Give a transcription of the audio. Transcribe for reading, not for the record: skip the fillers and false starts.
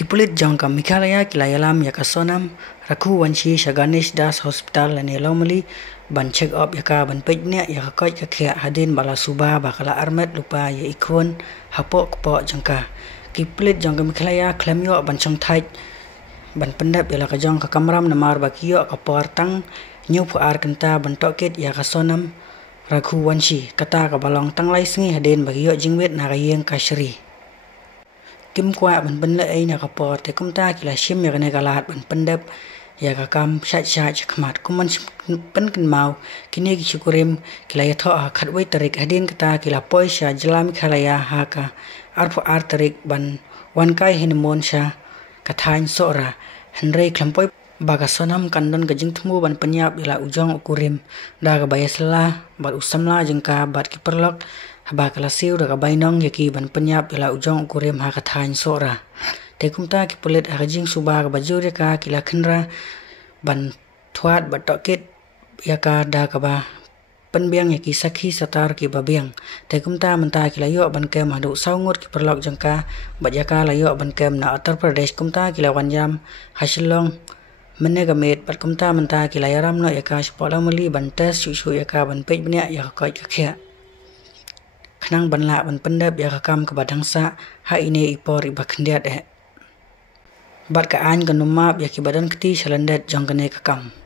Kipulit jangka Mikhalaya kilayalam yaka sonam raku wanci Shaganesh Das Hospital lane lomali ban check up yaka ban pejnya yaka koi kakya hadin bala suba bakala armet lupa ya ikon hapok kepo jangka Kipulit jangka Mikhalaya klamyo ban chong thai ban pendap yala ka jangka kamram namar bakiyo kapor tang nyu puar kenta ban tokit yaka sonam raku wanci kata ka balong tang lai sngi hadin bakiyo jingwet narayeng kashri Kim kwa ban ban ai na kapor te kumta kila shim ya ne galat ban pendap ya ka kam shat chakmat kuman pen kin mau kini ki syukurim kila ya tho khat wai tarik hadin kata kila poisha jalam Mikhalaya haka arpo tarik ban wan kai hinmon sha kathain sora henrei klampoi baga sonam kandon gajing thmu ban penyap ila ujong ukurim da ga bayasla bat usamla jengka bat ki perlok haba kala siu da bainong yaki ban penyap ila ujong ukurim ha kathain sora tekumta ki pulit agajing suba ga bajur ka kila khenra ban thuat batokit yaka da ka ba penbiang yaki sakhi satar ki babiang tekumta menta kila yo ban kem hadu saungut ki perlok jengka bat yaka la yo ban kem na Uttar Pradesh kumta kila wanjam hasilong menegamet bat kumta menta kila yaram no yaka spola muli ban tes susu yaka ban pej bnya yaka koi kakya Khnang banla ban pendap ya kakam ke badangsa ha ini ipor iba kendiat bat ka an ganumap ya ki badan keti shalandat jong kene kakam